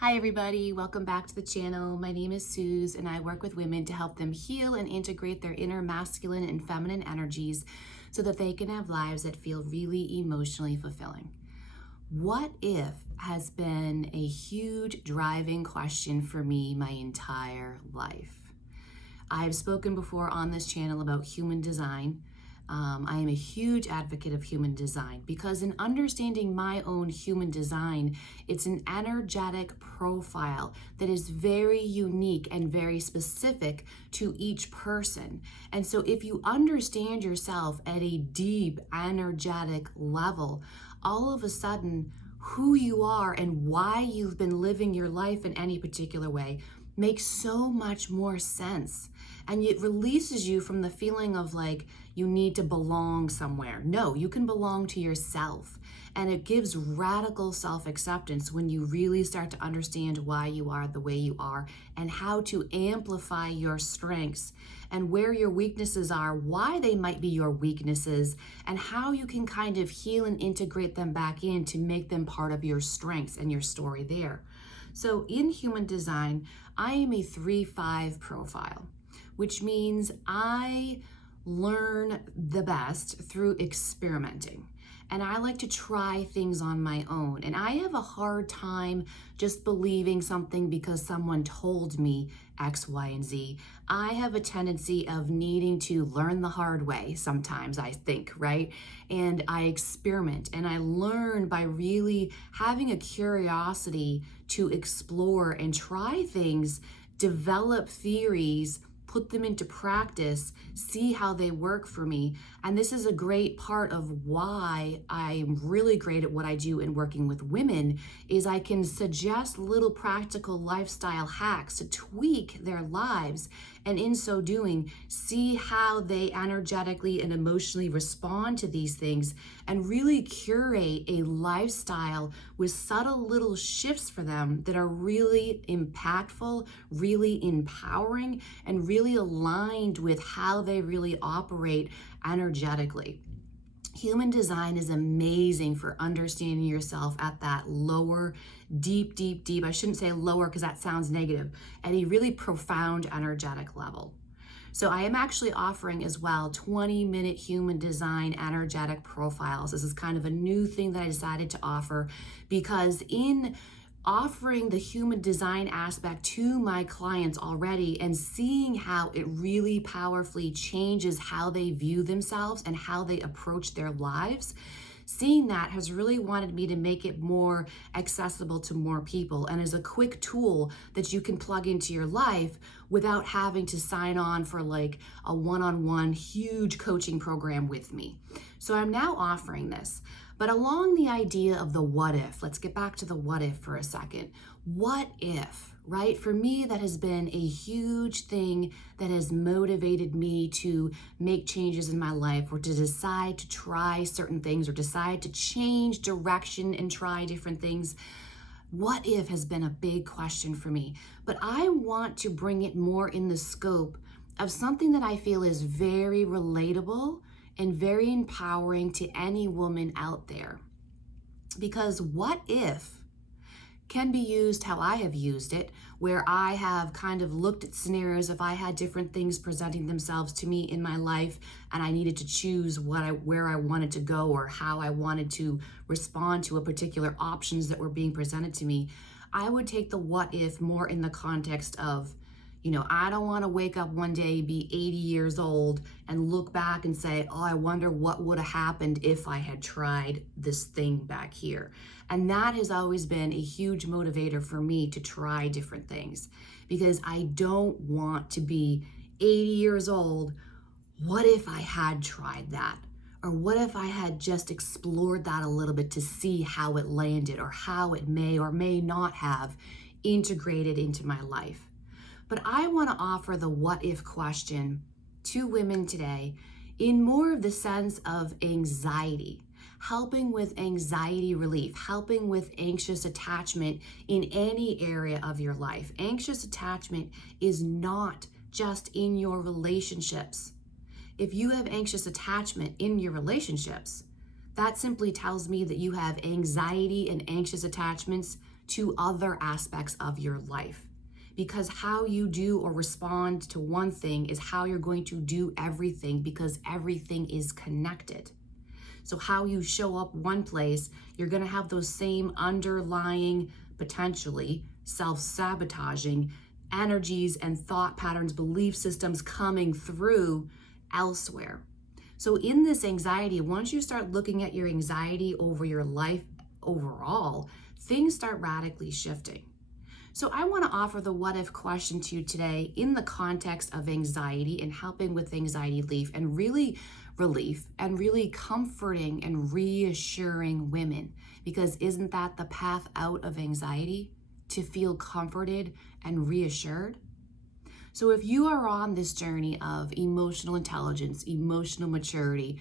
Hi everybody, welcome back to the channel. My name is Suze and I work with women to help them heal and integrate their inner masculine and feminine energies so that they can have lives that feel really emotionally fulfilling. What if has been a huge driving question for me my entire life. I've spoken before on this channel about human design. I am a huge advocate of human design because in understanding my own human design, it's an energetic profile that is very unique and very specific to each person. And so if you understand yourself at a deep energetic level, all of a sudden, who you are and why you've been living your life in any particular way makes so much more sense. And it releases you from the feeling of like you need to belong somewhere. No, you can belong to yourself. And it gives radical self-acceptance when you really start to understand why you are the way you are and how to amplify your strengths and where your weaknesses are, why they might be your weaknesses, and how you can kind of heal and integrate them back in to make them part of your strengths and your story there. So in human design, I am a 3-5 profile, which means I learn the best through experimenting. And I like to try things on my own. And I have a hard time just believing something because someone told me X, Y, and Z. I have a tendency of needing to learn the hard way sometimes, I think, right? And I experiment and I learn by really having a curiosity to explore and try things, develop theories, put them into practice, see how they work for me. And this is a great part of why I'm really great at what I do in working with women is I can suggest little practical lifestyle hacks to tweak their lives. And in so doing, see how they energetically and emotionally respond to these things and really curate a lifestyle with subtle little shifts for them that are really impactful, really empowering, and really aligned with how they really operate energetically. Human design is amazing for understanding yourself at that lower, deep, I shouldn't say lower because that sounds negative, at a really profound energetic level. So I am actually offering as well 20-minute human design energetic profiles. This is kind of a new thing that I decided to offer because in offering the human design aspect to my clients already and seeing how it really powerfully changes how they view themselves and how they approach their lives, seeing that has really wanted me to make it more accessible to more people and as a quick tool that you can plug into your life without having to sign on for like a one-on-one huge coaching program with me. So I'm now offering this. But along the idea of the what if, let's get back to the what if for a second. What if, right? For me, that has been a huge thing that has motivated me to make changes in my life or to decide to try certain things or decide to change direction and try different things. What if has been a big question for me, but I want to bring it more in the scope of something that I feel is very relatable and very empowering to any woman out there. Because what if can be used how I have used it, where I have kind of looked at scenarios if I had different things presenting themselves to me in my life and I needed to choose where I wanted to go or how I wanted to respond to a particular options that were being presented to me. I would take the what if more in the context of, I don't want to wake up one day, be 80 years old and look back and say, oh, I wonder what would have happened if I had tried this thing back here. And that has always been a huge motivator for me to try different things because I don't want to be 80 years old. What if I had tried that? Or what if I had just explored that a little bit to see how it landed or how it may or may not have integrated into my life? But I want to offer the what if question to women today in more of the sense of anxiety, helping with anxiety relief, helping with anxious attachment in any area of your life. Anxious attachment is not just in your relationships. If you have anxious attachment in your relationships, that simply tells me that you have anxiety and anxious attachments to other aspects of your life. Because how you do or respond to one thing is how you're going to do everything, because everything is connected. So how you show up one place, you're going to have those same underlying, potentially self-sabotaging energies and thought patterns, belief systems coming through elsewhere. So in this anxiety, once you start looking at your anxiety over your life overall, things start radically shifting. So I want to offer the what if question to you today in the context of anxiety and helping with anxiety relief and really comforting and reassuring women, because isn't that the path out of anxiety? To feel comforted and reassured? So if you are on this journey of emotional intelligence, emotional maturity,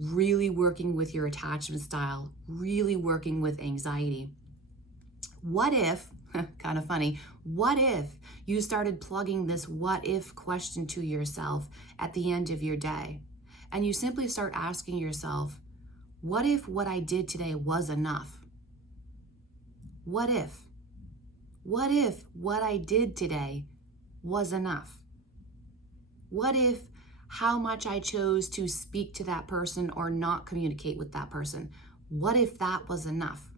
really working with your attachment style, really working with anxiety, what if, kind of funny, what if you started plugging this what if question to yourself at the end of your day? And you simply start asking yourself, what if what I did today was enough? What if? What if what I did today was enough? What if how much I chose to speak to that person or not communicate with that person, what if that was enough?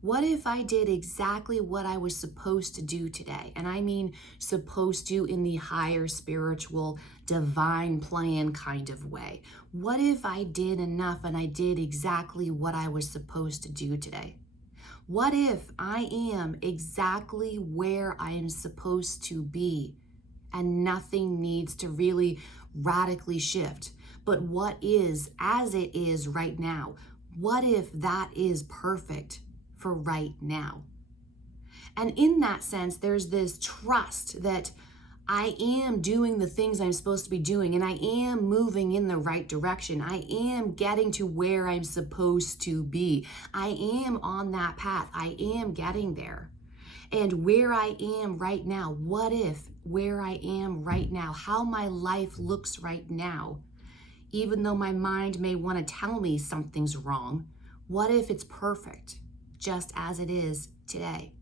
What if I did exactly what I was supposed to do today? And I mean supposed to in the higher spiritual, divine plan kind of way. What if I did enough and I did exactly what I was supposed to do today? What if I am exactly where I am supposed to be and nothing needs to really radically shift? But what is as it is right now? What if that is perfect for right now? And in that sense, there's this trust that I am doing the things I'm supposed to be doing, and I am moving in the right direction. I am getting to where I'm supposed to be. I am on that path. I am getting there. And where I am right now, what if where I am right now, how my life looks right now, even though my mind may want to tell me something's wrong, what if it's perfect just as it is today?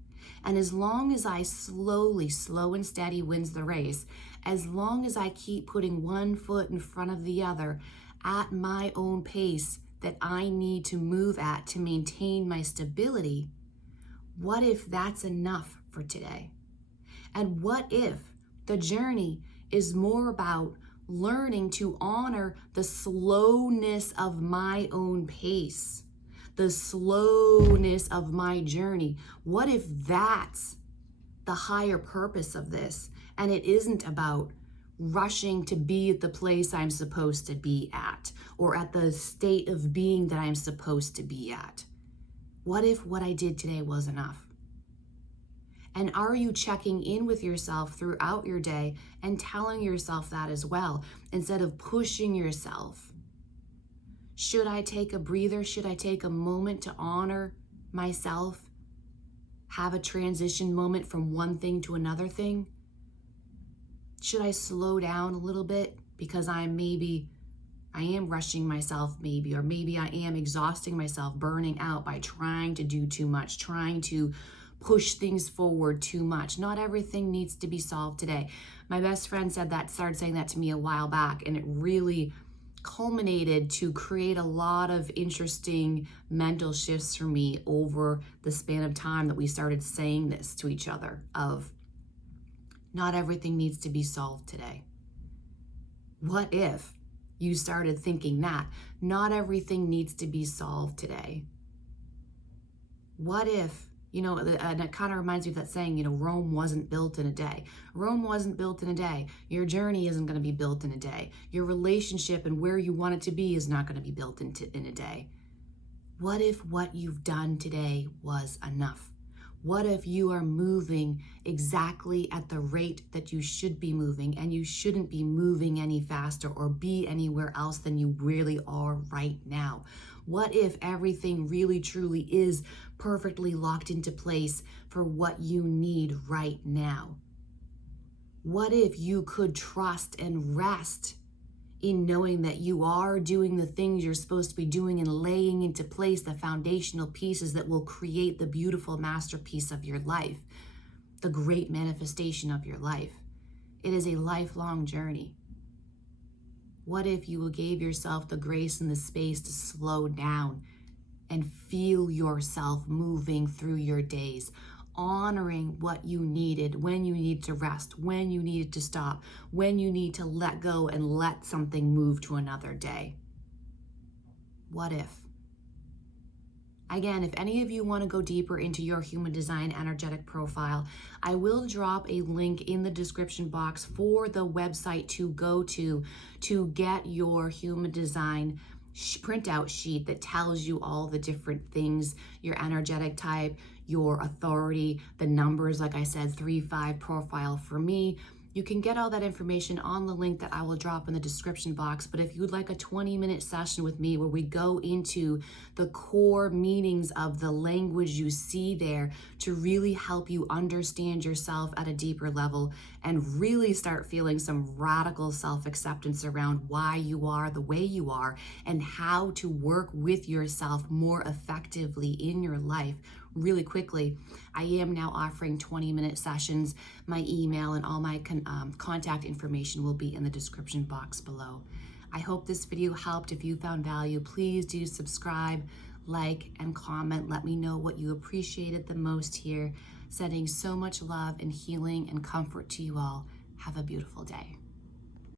And as long as I slowly, slow and steady wins the race, as long as I keep putting one foot in front of the other at my own pace that I need to move at to maintain my stability, what if that's enough for today? And what if the journey is more about learning to honor the slowness of my own pace, the slowness of my journey? What if that's the higher purpose of this, and it isn't about rushing to be at the place I'm supposed to be at, or at the state of being that I'm supposed to be at? What if what I did today was enough? And are you checking in with yourself throughout your day and telling yourself that as well, instead of pushing yourself? Should I take a breather? Should I take a moment to honor myself? Have a transition moment from one thing to another thing? Should I slow down a little bit because I am rushing myself maybe, or maybe I am exhausting myself, burning out by trying to do too much, trying to push things forward too much. Not everything needs to be solved today. My best friend started saying that to me a while back, and it really culminated to create a lot of interesting mental shifts for me over the span of time that we started saying this to each other of not everything needs to be solved today. What if you started thinking that not everything needs to be solved today? What if, and it kind of reminds me of that saying, Rome wasn't built in a day. Rome wasn't built in a day. Your journey isn't going to be built in a day. Your relationship and where you want it to be is not going to be built in a day. What if what you've done today was enough? What if you are moving exactly at the rate that you should be moving, and you shouldn't be moving any faster or be anywhere else than you really are right now? What if everything really truly is perfectly locked into place for what you need right now? What if you could trust and rest in knowing that you are doing the things you're supposed to be doing and laying into place the foundational pieces that will create the beautiful masterpiece of your life, the great manifestation of your life. It is a lifelong journey. What if you gave yourself the grace and the space to slow down and feel yourself moving through your days, honoring what you needed, when you need to rest, when you needed to stop, when you need to let go and let something move to another day? What if? Again, if any of you want to go deeper into your human design energetic profile, I will drop a link in the description box for the website to go to get your human design printout sheet that tells you all the different things, your energetic type, your authority, the numbers, like I said, 3-5 profile for me. You can get all that information on the link that I will drop in the description box. But if you'd like a 20-minute session with me where we go into the core meanings of the language you see there to really help you understand yourself at a deeper level and really start feeling some radical self-acceptance around why you are the way you are and how to work with yourself more effectively in your life really quickly, I am now offering 20-minute sessions. My email and all my contact information will be in the description box below. I hope this video helped. If you found value, please do subscribe, like, and comment. Let me know what you appreciated the most here. Sending so much love and healing and comfort to you all. Have a beautiful day.